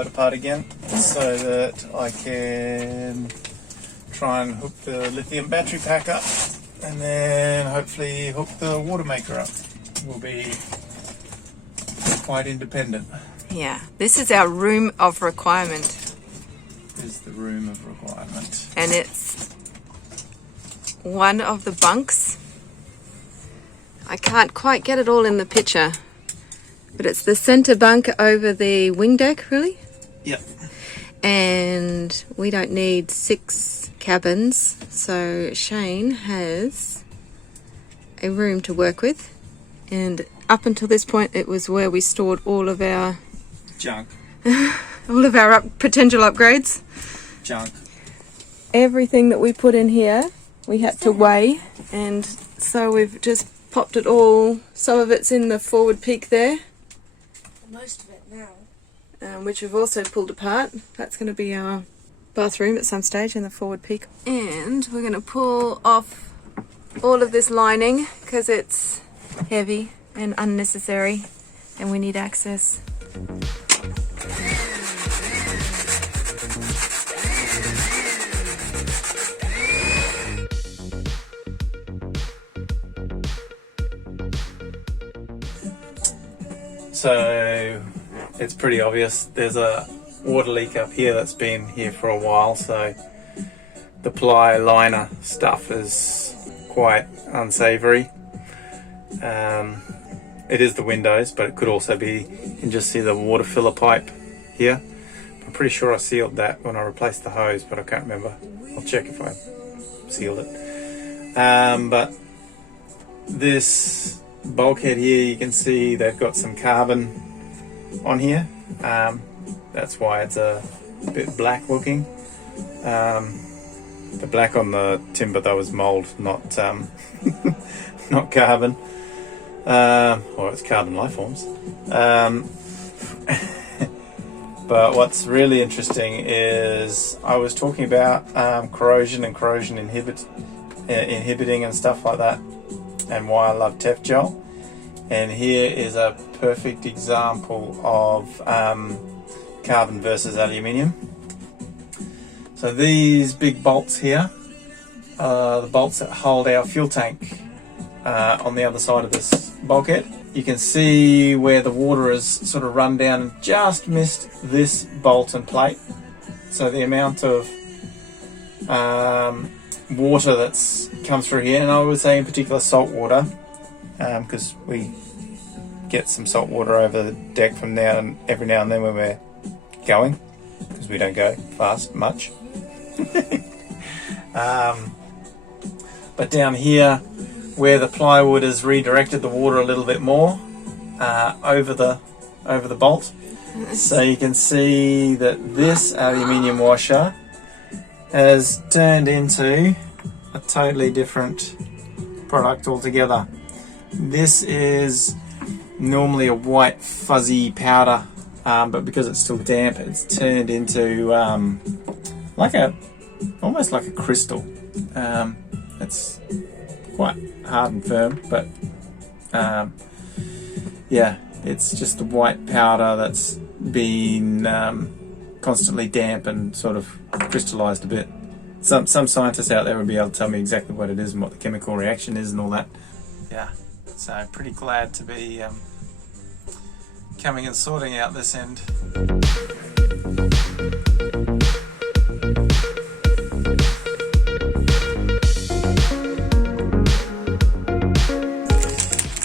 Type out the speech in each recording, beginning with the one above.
load apart again so that I can try and hook the lithium battery pack up and then hopefully hook the water maker up. We'll be quite independent. Yeah, this is our room of requirement. This is the room of requirement. And it's one of the bunks. I can't quite get it all in the picture, but it's the center bunk over the wing deck, really. Yep. And we don't need 6 cabins, so Shayne has a room to work with. And up until this point, it was where we stored all of our junk, all of our potential upgrades. Junk. Everything that we put in here, we had to weigh, and so we've just popped it all. Some of it's in the forward peak there. Most of it now. Which we've also pulled apart. That's going to be our bathroom at some stage in the forward peak. And we're going to pull off all of this lining because it's heavy and unnecessary and we need access. So it's pretty obvious there's a water leak up here that's been here for a while, so the ply liner stuff is quite unsavory. It is the windows, but it could also be, you can just see the water filler pipe here. I'm pretty sure I sealed that when I replaced the hose, but I can't remember. I'll check if I sealed it. But this bulkhead here, you can see they've got some carbon on here. That's why it's a bit black looking. The black on the timber though was mould, not not carbon. Or it's carbon life forms. But what's really interesting is I was talking about corrosion and corrosion inhibiting and stuff like that, and why I love Tef Gel. And here is a perfect example of carbon versus aluminium. So these big bolts here are the bolts that hold our fuel tank on the other side of this bulkhead. You can see where the water has sort of run down and just missed this bolt and plate. So the amount of water that's comes through here, and I would say in particular salt water, because we get some salt water over the deck from every now and then when we're going, because we don't go fast much. But down here where the plywood has redirected the water a little bit more over the bolt, so you can see that this aluminium washer has turned into a totally different product altogether. This is normally a white fuzzy powder, but because it's still damp, it's turned into almost like a crystal. It's quite hard and firm, but yeah, it's just the white powder that's been constantly damp and sort of crystallized a bit. Some scientists out there would be able to tell me exactly what it is and what the chemical reaction is and all that. Yeah, so pretty glad to be coming and sorting out this end.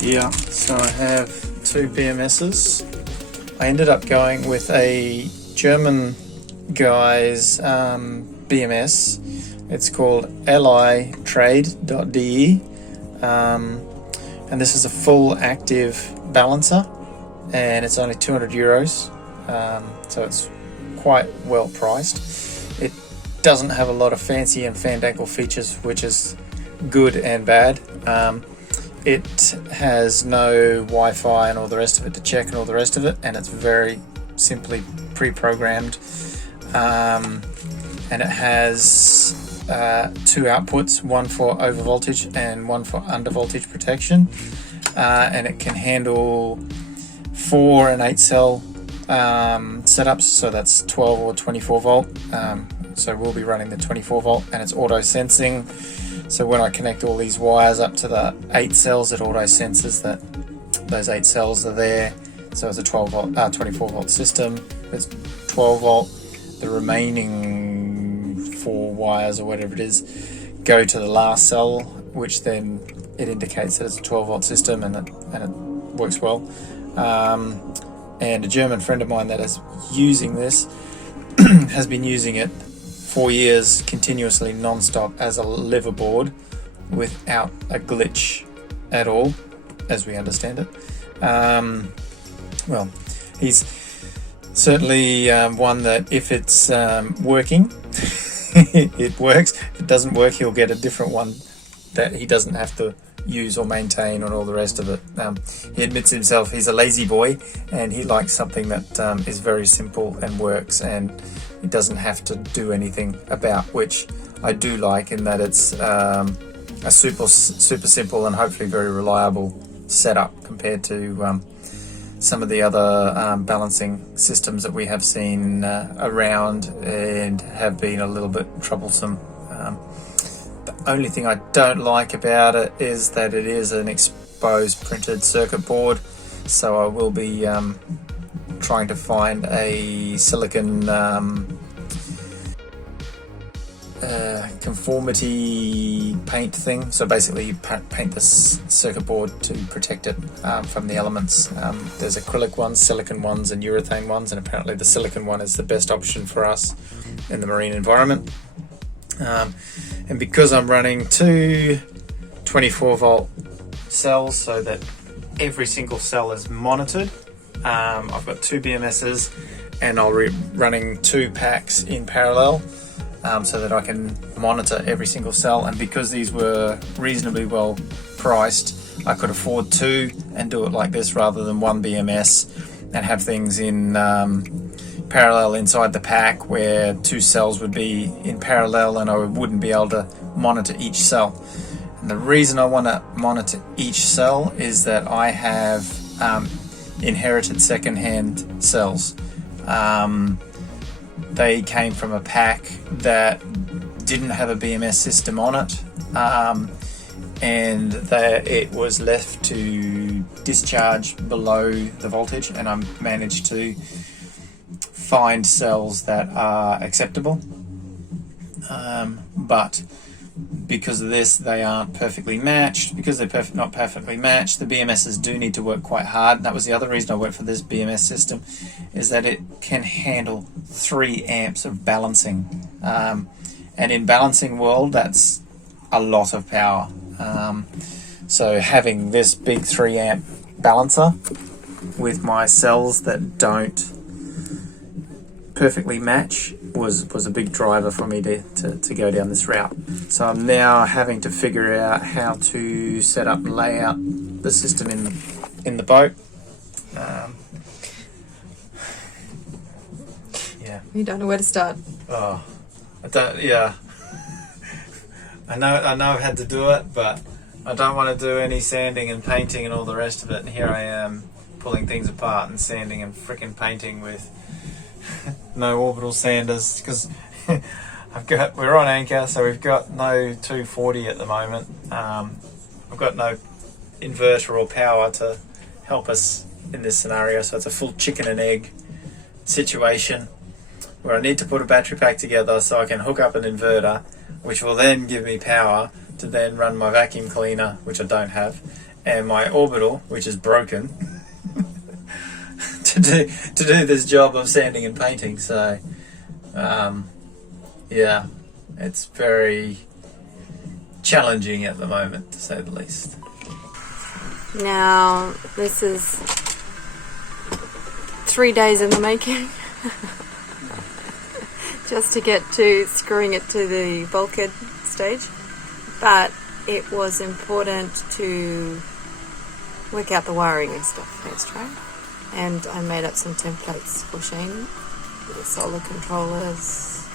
Yeah, so I have 2 BMSs. I ended up going with a German guy's BMS. It's called litrade.de, and this is a full active balancer, and it's only €200, so it's quite well priced. It doesn't have a lot of fancy and fandangle features, which is good and bad. It has no Wi-Fi and all the rest of it to check and all the rest of it, and it's very simply pre-programmed. And it has 2 outputs, one for over voltage and one for under voltage protection. And it can handle 4 and 8 cell setups, so that's 12 or 24 volt. So we'll be running the 24 volt, and it's auto sensing. So when I connect all these wires up to the 8 cells, it auto senses that those 8 cells are there. So it's a 24 volt system. It's 12 volt. The remaining 4 wires or whatever it is go to the last cell, which then it indicates that it's a 12 volt system, and it works well. And a German friend of mine that is using this has been using it for years continuously non-stop as a liveaboard without a glitch at all, as we understand it. Well, he's certainly one that if it's working, it works. If it doesn't work, he'll get a different one that he doesn't have to use or maintain and all the rest of it. He admits himself he's a lazy boy, and he likes something that is very simple and works, and he doesn't have to do anything about, which I do like, in that it's a super simple and hopefully very reliable setup compared to some of the other balancing systems that we have seen around and have been a little bit troublesome. The only thing I don't like about it is that it is an exposed printed circuit board, so I will be trying to find a silicon conformity paint thing. So basically you paint this circuit board to protect it from the elements. There's acrylic ones, silicon ones and urethane ones, and apparently the silicon one is the best option for us in the marine environment. And because I'm running 2 24 volt cells so that every single cell is monitored, I've got 2 BMSs, and I'll be running 2 packs in parallel so that I can monitor every single cell. And because these were reasonably well priced, I could afford 2 and do it like this rather than 1 BMS and have things in parallel inside the pack, where 2 cells would be in parallel and I wouldn't be able to monitor each cell. And the reason I want to monitor each cell is that I have inherited second-hand cells. They came from a pack that didn't have a BMS system on it, and it was left to discharge below the voltage, and I managed to find cells that are acceptable, but because of this they aren't perfectly matched. Because they're not perfectly matched, the BMSs do need to work quite hard. And that was the other reason I went for this BMS system, is that it can handle 3 amps of balancing, and in balancing world that's a lot of power. So having this big 3 amp balancer with my cells that don't perfectly match was a big driver for me to go down this route. So I'm now having to figure out how to set up and lay out the system in the boat. Yeah. You don't know where to start. Oh, I don't. Yeah. I know I've had to do it, but I don't want to do any sanding and painting and all the rest of it. And here I am pulling things apart and sanding and frickin' painting with no orbital sanders, because we're on anchor, so we've got no 240 at the moment. I've got no inverter or power to help us in this scenario, so it's a full chicken and egg situation where I need to put a battery pack together so I can hook up an inverter, which will then give me power to then run my vacuum cleaner, which I don't have, and my orbital, which is broken, to do this job of sanding and painting. So yeah, it's very challenging at the moment, to say the least. Now this is 3 days in the making just to get to screwing it to the bulkhead stage, but it was important to work out the wiring and stuff first, right? And I made up some templates for Shayne, the solar controllers.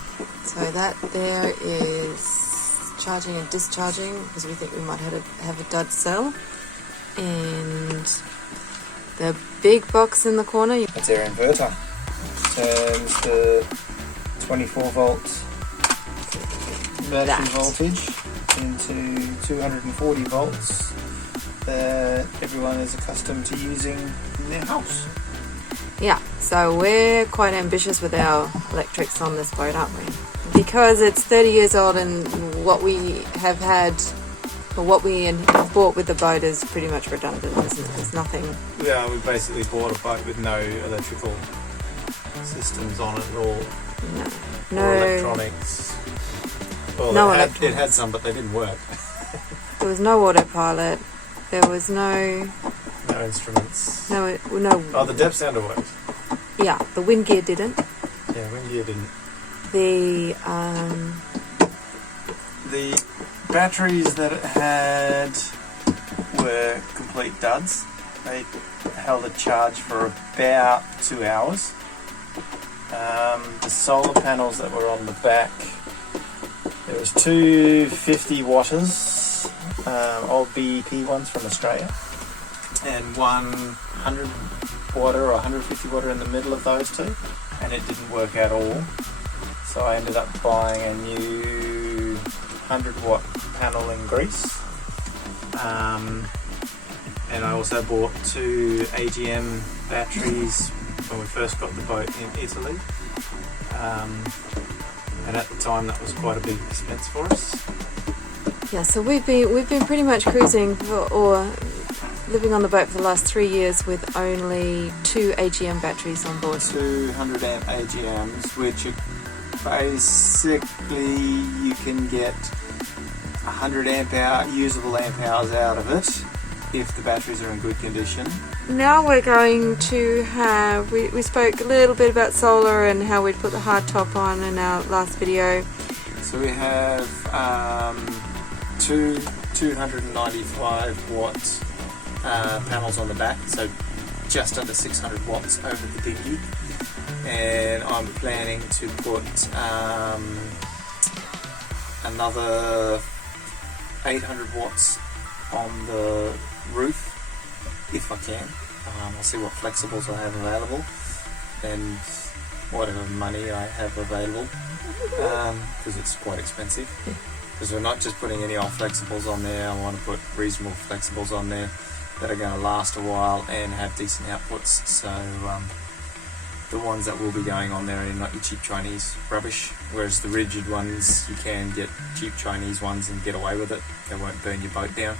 So that there is charging and discharging, because we think we might have a dud cell. And the big box in the corner. That's our inverter. turns the 24 volt battery voltage into 240 volts that everyone is accustomed to using in their house. Yeah, so we're quite ambitious with our electrics on this boat, aren't we? Because it's 30 years old and what we have had, or what we have bought with the boat is pretty much redundant, isn't it? There's nothing... Yeah, we basically bought a boat with no electrical systems on it at all. No. Or electronics. Well, No it electronics. had some, but they didn't work. There was no autopilot. There was no... No instruments. No. Oh, the depth sounder worked. Yeah, the wind gear didn't. Yeah, wind gear didn't. The batteries that it had were complete duds. They held a charge for about 2 hours. The solar panels that were on the back, there was two 50 watters, old BEP ones from Australia, and one 100 water or 150 water in the middle of those two, and it didn't work at all. So I ended up buying a new 100 watt panel in Greece, and I also bought two AGM batteries when we first got the boat in Italy, and at the time that was quite a big expense for us. Yeah, so we've been pretty much cruising or living on the boat for the last 3 years with only two AGM batteries on board. 200 amp AGMs, which are basically you can get 100 amp hour usable amp hours out of it if the batteries are in good condition. Now we're going to have, we spoke a little bit about solar and how we'd put the hard top on in our last video. So we have two 295 watt panels on the back, so just under 600 watts over the dinghy, and I'm planning to put another 800 watts on the roof if I can. I'll see what flexibles I have available and whatever money I have available, because it's quite expensive. Because we're not just putting any old flexibles on there, I want to put reasonable flexibles on there that are going to last a while and have decent outputs. So the ones that will be going on there are not your cheap Chinese rubbish, whereas the rigid ones, you can get cheap Chinese ones and get away with it. They won't burn your boat down.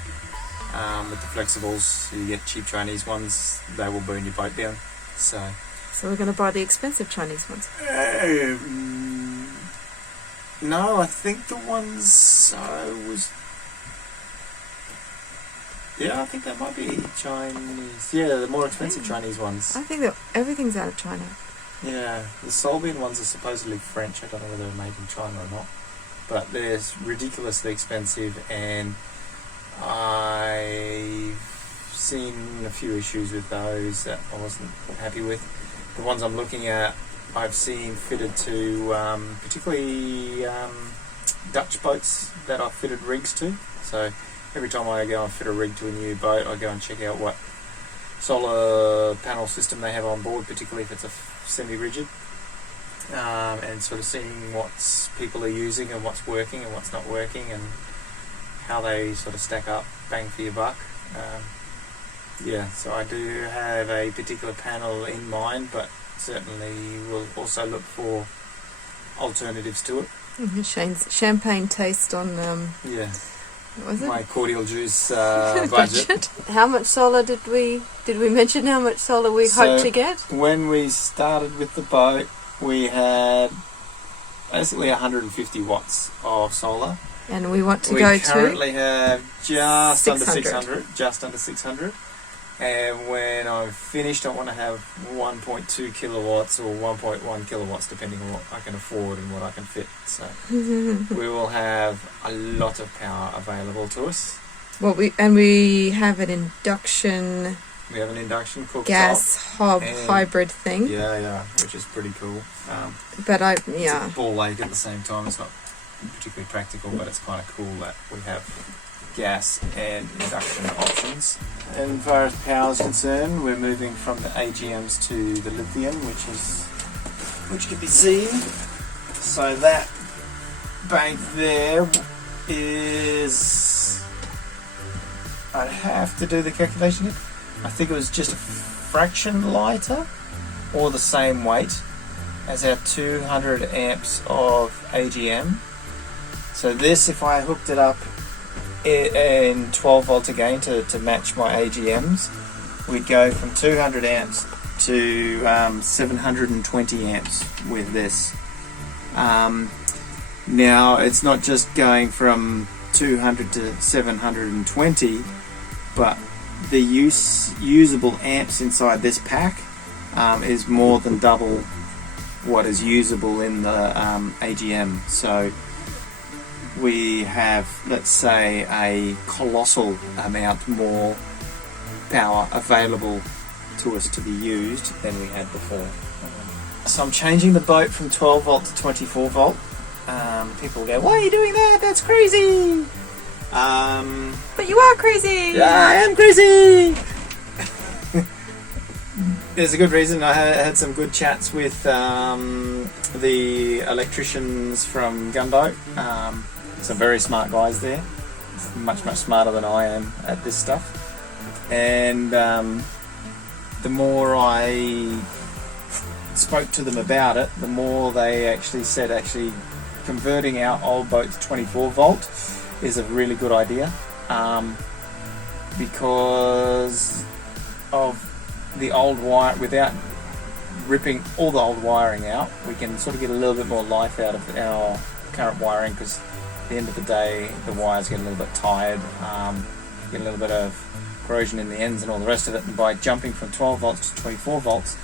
With the flexibles, you get cheap Chinese ones, they will burn your boat down. So we're going to buy the expensive Chinese ones. No, I think the ones I think that might be Chinese. Yeah, the more expensive Chinese ones. I think that everything's out of China. Yeah, the Solbean ones are supposedly French. I don't know whether they're made in China or not. But they're ridiculously expensive, and I've seen a few issues with those that I wasn't happy with. The ones I'm looking at, I've seen fitted to particularly Dutch boats that are fitted rigs to. So every time I go and fit a rig to a new boat, I go and check out what solar panel system they have on board, particularly if it's a semi-rigid, and sort of seeing what people are using and what's working and what's not working and how they sort of stack up, bang for your buck. So I do have a particular panel in mind, but certainly we'll also look for alternatives to it. Shayne's champagne taste on what was it? My cordial juice budget. How much solar did we mention how much solar we hope to get? When we started with the boat, we had basically 150 watts of solar. And we want to we go currently have just 600. under 600. And when I'm finished, I want to have 1.2 kilowatts or 1.1 kilowatts, depending on what I can afford and what I can fit. So we will have a lot of power available to us. Well, we have an induction. We have an induction cooktop, gas hob hybrid thing. Yeah, which is pretty cool. But It's a ball ache at the same time. It's not particularly practical, but it's kind of cool that we have gas and induction options. And as far as power is concerned, we're moving from the AGMs to the lithium, which is which can be seen. So that bank there is, I'd have to do the calculation here. I think it was just a fraction lighter or the same weight as our 200 amps of AGM. So this, if I hooked it up in 12 volt again to match my AGMs, we'd go from 200 amps to 720 amps with this. Now it's not just going from 200 to 720, but the usable amps inside this pack is more than double what is usable in the AGM. So we have, let's say, a colossal amount more power available to us to be used than we had before. So I'm changing the boat from 12 volt to 24 volt. People go, why are you doing that? That's crazy! But you are crazy! Yeah, I am crazy! There's a good reason. I had some good chats with the electricians from Gunboat. Some very smart guys there. Much smarter than I am at this stuff. And the more I spoke to them about it, the more they actually said converting our old boat to 24 volt is a really good idea, because of the old wire. Without ripping all the old wiring out, we can sort of get a little bit more life out of our current wiring, because at the end of the day the wires get a little bit tired, get a little bit of corrosion in the ends and all the rest of it. And by jumping from 12 volts to 24 volts,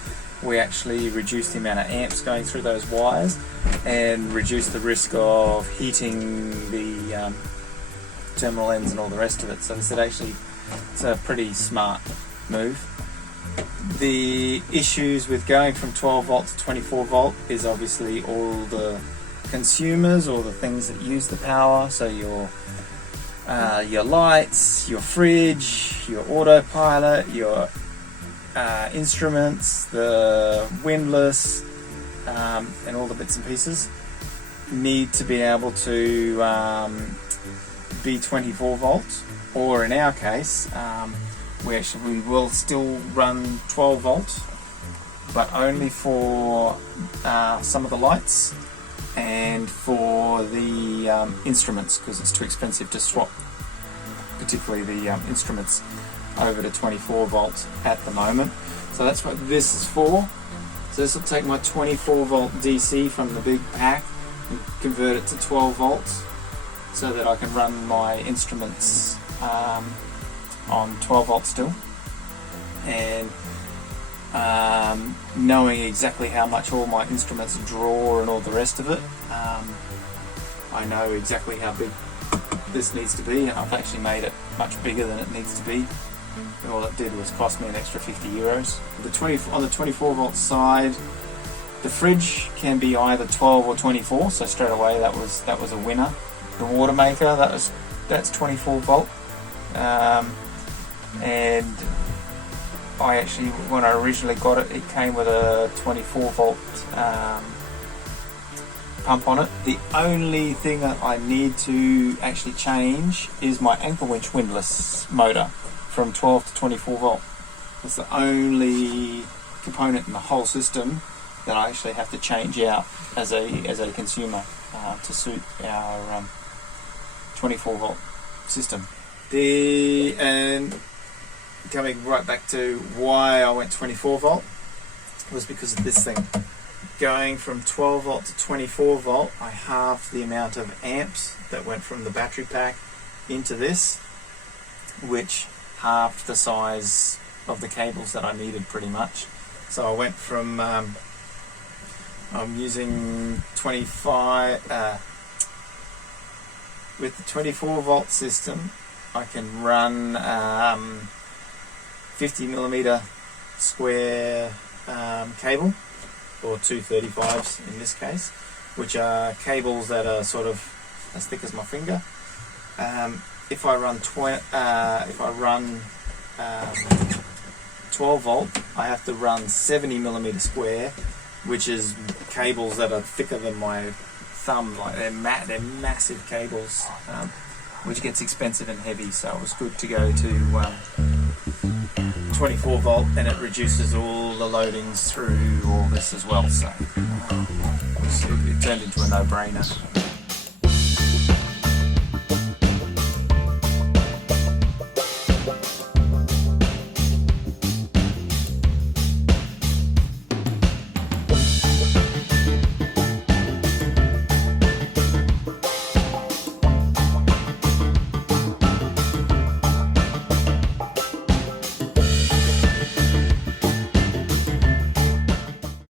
we actually reduce the amount of amps going through those wires and reduce the risk of heating the terminal ends and all the rest of it. So it's a pretty smart move. The issues with going from 12 volt to 24 volt is obviously all the consumers, or the things that use the power. So your lights, your fridge, your autopilot, your instruments, the windlass, and all the bits and pieces need to be able to be 24 volts, or in our case, we will still run 12 volt, but only for some of the lights and for the instruments, because it's too expensive to swap, particularly the instruments, over to 24 volts at the moment. So that's what this is for. So this will take my 24 volt DC from the big pack and convert it to 12 volts, so that I can run my instruments on 12 volts still. And knowing exactly how much all my instruments draw and all the rest of it, I know exactly how big this needs to be, and I've actually made it much bigger than it needs to be. And all it did was cost me an extra 50 euros. On the 24 volt side, the fridge can be either 12 or 24, so straight away that was a winner. The water maker, that's 24 volt, and I actually, when I originally got it, it came with a 24 volt pump on it. The only thing that I need to actually change is my ankle winch windlass motor from 12 to 24 volt. That's the only component in the whole system that I actually have to change out as a consumer to suit our 24 volt system. And coming right back to why I went 24 volt was because of this thing. Going from 12 volt to 24 volt, I halved the amount of amps that went from the battery pack into this, which halved the size of the cables that I needed pretty much. So I went from, I'm using 25, with the 24 volt system, I can run 50mm square cable, or 235s in this case, which are cables that are sort of as thick as my finger. If I run 12 volt, I have to run 70mm square, which is cables that are thicker than my thumb. Like they're massive cables, which gets expensive and heavy. So it was good to go to 24 volt, and it reduces all the loadings through all this as well. So it turned into a no-brainer.